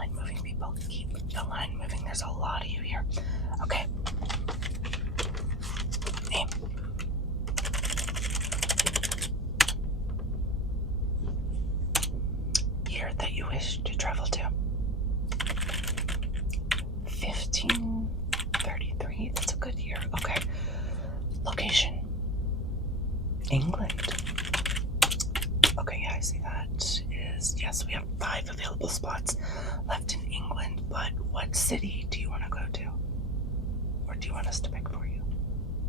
line moving, people. Keep the line moving. There's a lot of you here. Okay. Name. Year that you wish to travel to. 1533. That's a good year. Okay. Location. England. Okay, yeah, I see that is, yes, we have 5 available spots left in England, but what city do you want to go to? Or do you want us to pick for you?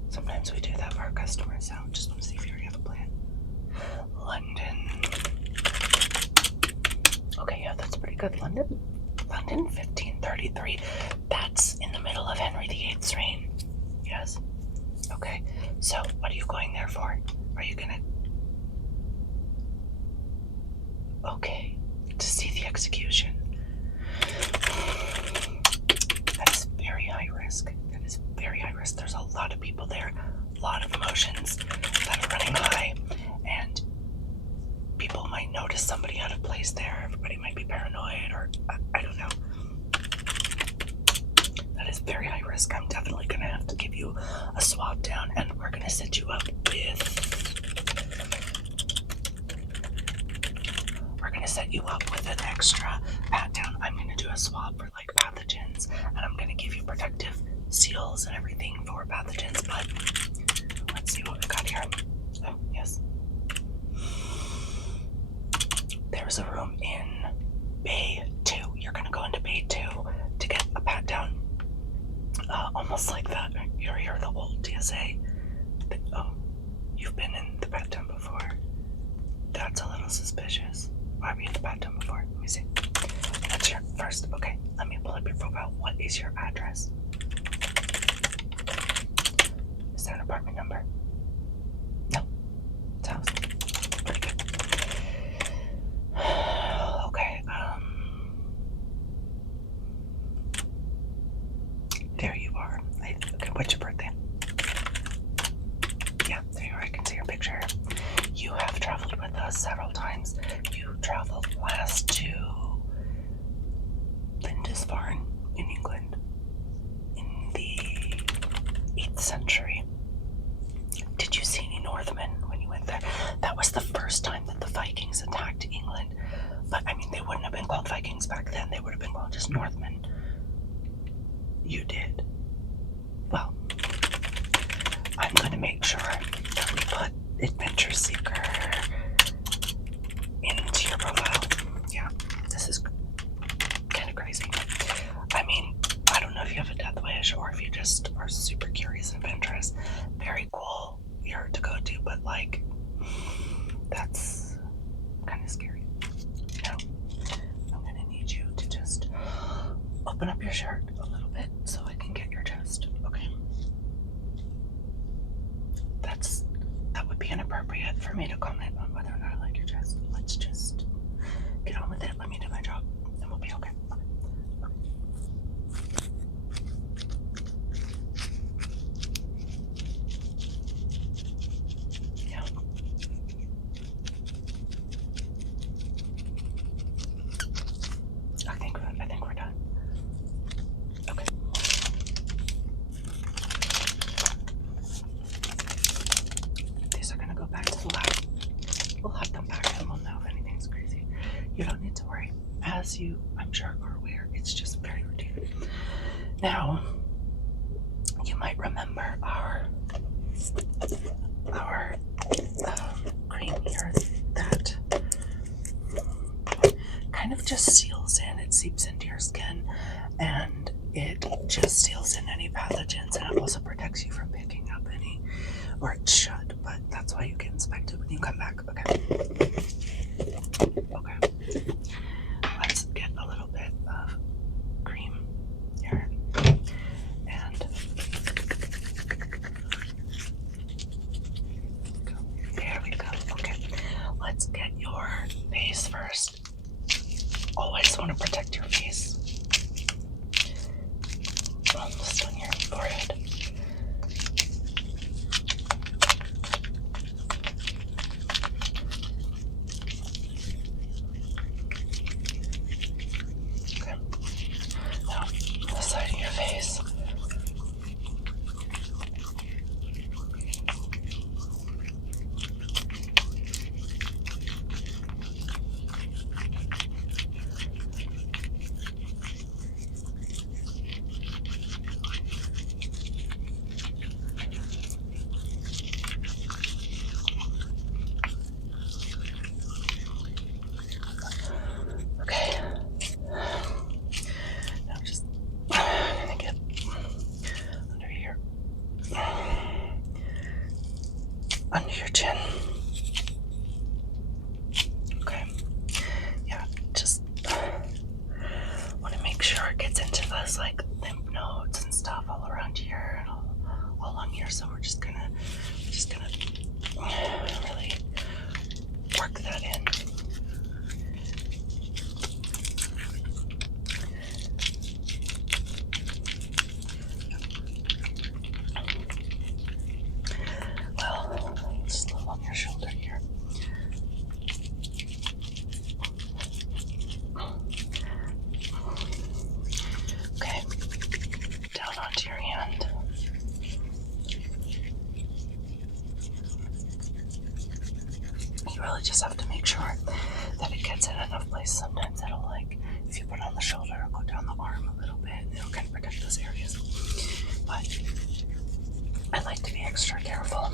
Sometimes we do that for our customers, so just want to see if you already have a plan. London. Okay, yeah, that's pretty good. London, 1533. That's in the middle of Henry VIII's reign. Yes. Okay, so what are you going there for? Are you gonna... Okay, to see the execution. That is very high risk. That is very high risk. There's a lot of people there, a lot of emotions that are running high, and people might notice somebody out of place there. Everybody might be paranoid, or I don't know. That is very high risk. I'm definitely going to have to give you a swab down, and we're going to set you up with an extra pat down. I'm going to do a swab for like pathogens, and I'm going to give you protective seals and everything for pathogens, but let's see what we got here. Oh, yes. There's a room in Bay 2. You're going to go into Bay 2 to get a pat down. Almost like that. You're the old TSA. Oh, you've been in the pat down before. That's a little suspicious. Why have you in the pat down before? Let me see. That's your first. Okay, let me pull up your profile. What is your address? Is there an apartment number? No. It's a house. Pretty good. Okay, there you are. Okay, what's your birthday? Yeah, there you are. I can see your picture. You have traveled with us several times. You traveled last to Lindisfarne in England in the 8th century. Did you see any Northmen when you went there? That was the first time that the Vikings attacked England. But, I mean, they wouldn't have been called Vikings back then. They would have been called just Northmen. You did. Well, I'm going to make sure that we put Adventure Seeker into your profile. Yeah, this is kind of crazy. I mean, I don't know if you have a death wish or if you just are super curious and adventurous. Very cool year to go to, but like, that's kind of scary. Now, I'm going to need you to just open up your shirt a little bit so I can get your chest. Okay. That would be inappropriate for me to comment on whether or not I like your chest. Let's just get on with it. Let me do my job, and we'll be okay. Yeah. I think we're done. Okay. These are gonna go back to the lab. We'll have them back and we'll know if anything's crazy. You don't need to worry. As you, I'm sure, are aware, it's just very routine. Now, you might remember our cream here that kind of just seals in. It seeps into your skin, and it just seals in any pathogens, and it also protects you from picking up any, or it should, but that's why you get inspected when you come back. Okay. Let's get a little bit of cream here. And there we go. Okay. Let's get your face first. Always want to protect your face. Just on your forehead. Okay. You really just have to make sure that it gets in enough places. Sometimes it'll, like, if you put it on the shoulder, it'll go down the arm a little bit, and it'll kind of protect those areas. But I like to be extra careful,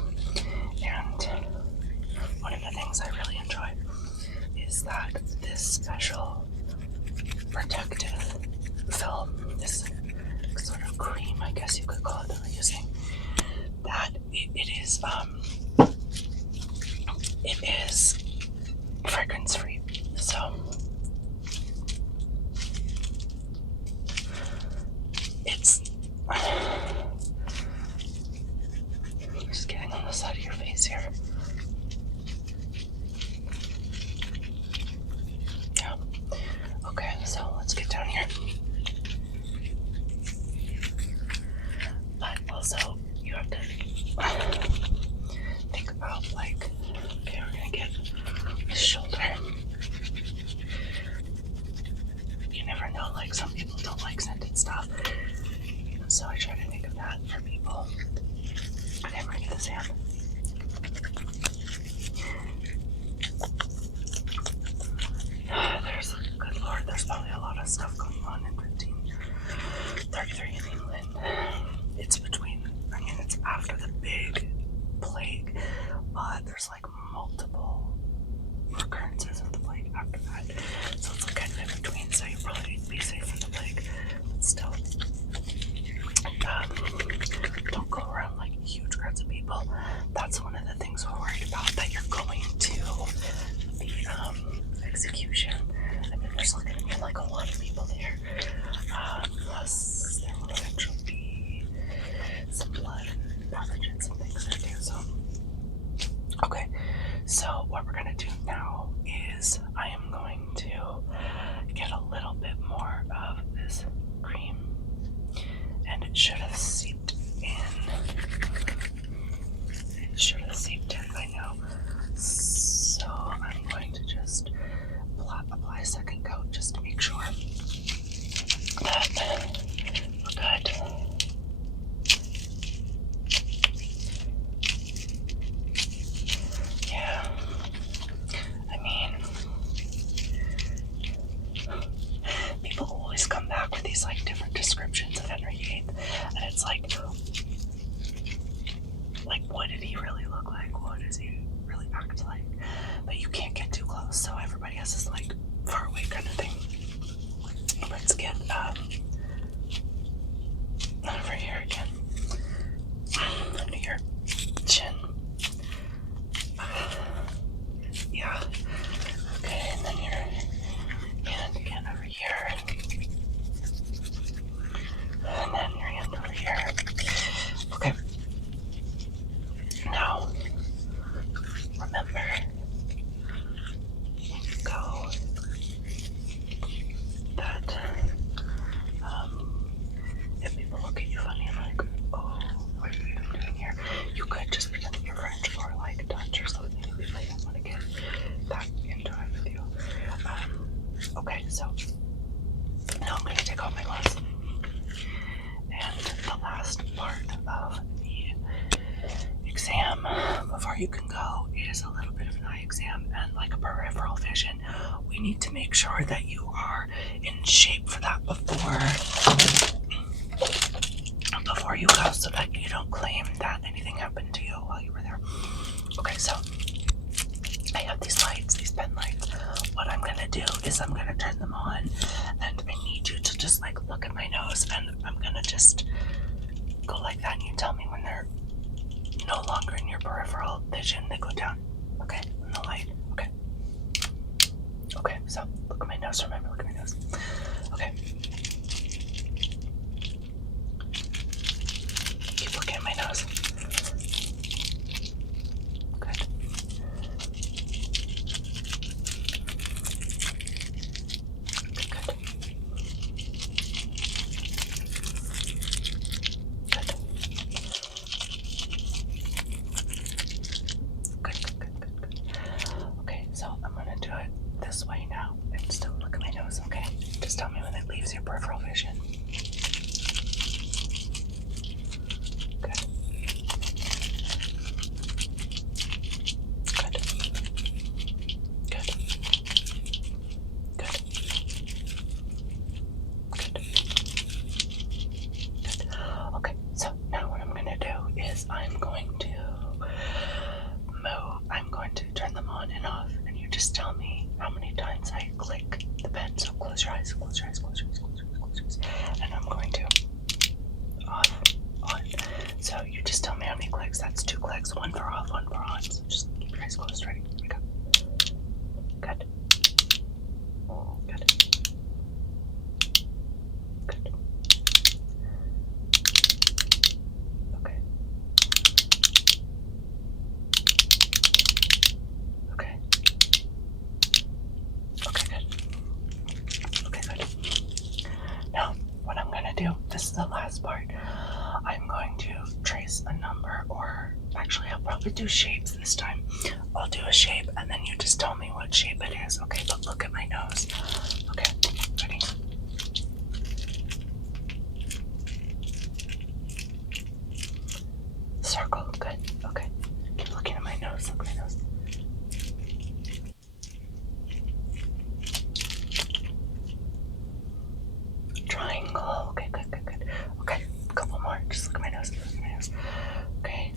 and one of the things I really enjoy is that this special protective film, this sort of cream, I guess you could call it, that we're using, that it is fragrance free. So it's just getting on the side of your face here. Yeah. Okay, so let's get down here. But also, you have to think about, like, okay, we're gonna get the shoulder. You never know, like, some people don't like scented stuff. So I try to think of that for people. Okay, I'm ready for this hand. Good Lord, there's probably a lot of stuff going on in 1533 in England. It's after the big plague, but there's like multiple recurrences of the plague after that. So it's kind of in between, so you'll probably be safe from the plague, but still. Don't go around like huge crowds of people. That's one of the things we're worried about, that you're going to the execution. I mean, there's not going to be like a lot of people there. Plus, there will eventually be some blood and pathogens and things there too. So, okay. So what we're going to do now is I am going to get a little bit more of this cream, and it should have seeped in. It should have seeped in by now. So I'm going to just apply a second coat just to make sure that we're good. Yeah. I mean, people always come back with these like different descriptions of Henry VIII, and it's like, what did he really look like? What does he really act like? But you can't get too close, so everybody has this like far away kind of thing. Let's get over here again, under your chin. Yeah. Okay, and then your hand again over here, and then your hand over here. Okay. Now, remember, go that if people look at you funny and like, oh, what are you doing here? You could just pretend that you're French or like Dutch or something if I don't want to get that into it with you. Okay, so now I'm going to take off my gloves. And the last part of the exam before you can go is a little bit of an eye exam and like a peripheral vision. We need to make sure that you are in shape for that before you go, so that you don't claim that anything happened to you while you were there. Okay, so I have these lights, these pen lights. What I'm gonna do is I'm gonna turn them on, and I need you to just like look at my nose, and I'm gonna just go like that, and you tell me when they're no longer in your peripheral vision. They go down. Okay, in the light. Okay. Okay, so look at my nose. Remember, look at my nose. Okay. Keep looking at my nose. Good. Good. Okay, so I'm gonna do it this way now and still look at my nose, okay? Just tell me when it leaves your peripheral vision. Good. Good. just tell me how many times I click the pen. So close your eyes, close your eyes, close your eyes, close your eyes, close your eyes. And I'm going to off, on. So you just tell me how many clicks. That's 2 clicks, 1 for off, 1 for on. So just keep your eyes closed. Ready? Here we go. Good. Good. Good. Okay. Okay. Okay, good. Okay, good. Now, what I'm gonna do, this is the last part. I'm going to trace a number, or actually I'll probably do shapes this time. I'll do a shape and then you just tell me what shape it is. Okay, but look at my nose. Okay, ready? Circle, good. Okay, keep looking at my nose. Look at my nose. Triangle. Okay, good, good, good. Okay, a couple more. Just look at my nose. Look at my nose. Okay.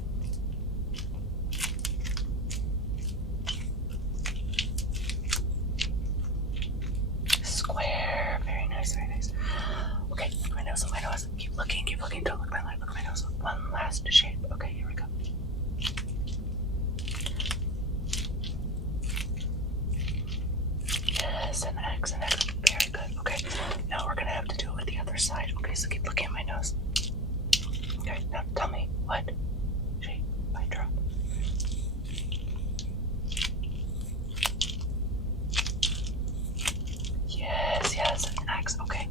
Square. Very nice, very nice. Okay, look at my nose. Look at my nose. Keep looking, keep looking. Don't look at my light. Look at my nose. One last shape. Okay, here we go. Yes, an X, an X. Very good. Okay, now we're gonna have to do it with the other side. Okay, so keep looking at my nose. Okay, now tell me what shape I draw. Yes, yes, an X. Okay,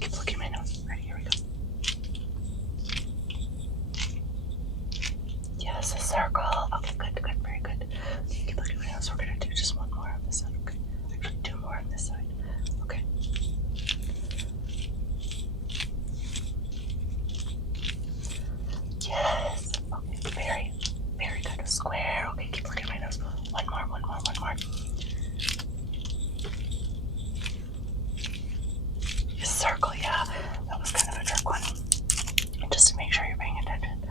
keep looking at my nose. Ready? Here we go. Yes, a circle. Okay, good, good, very good. Okay, keep looking at my nose. We're gonna do just one more on this side. Okay, actually 2 more on this side. Okay. Yes. Okay, very, very good. A square. Okay, keep looking at my nose. One more, one more, one more. A circle, yeah. That was kind of a trick one. Just to make sure you're paying attention.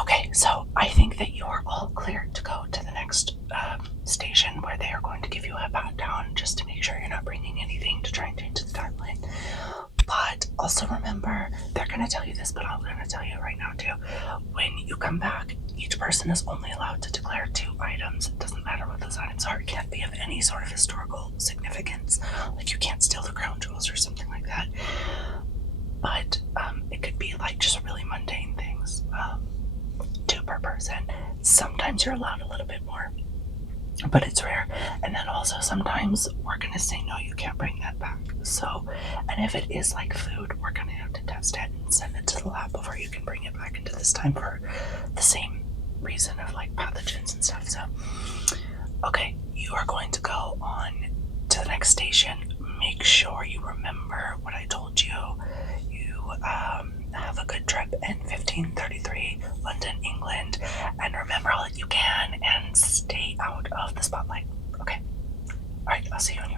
Okay, so I think that you are all clear to go to the next station where they are going to give you a pat down just to make sure you're not bringing anything to try and change the timeline. But also remember, they're going to tell you this, but I'm going to tell you right now too. When you come back, each person is only allowed to declare 2 items. It doesn't matter what those items are. It can't be of any sort of historical significance. Like you can't steal the crown jewels or something like that. But it could be like just really mundane things. 2 per person. Sometimes you're allowed a little bit more, but it's rare. And then also sometimes we're gonna say no, you can't bring that back. So, and if it is like food, we're gonna have to test it and send it to the lab before you can bring it back into this time for the same reason of like pathogens and stuff. So, okay, you are going to go on to the next station. Make sure you remember what I told you. You have a good trip in 1533, London, England, and remember all that you can and stay out of the spotlight. Okay. All right, I'll see you when you're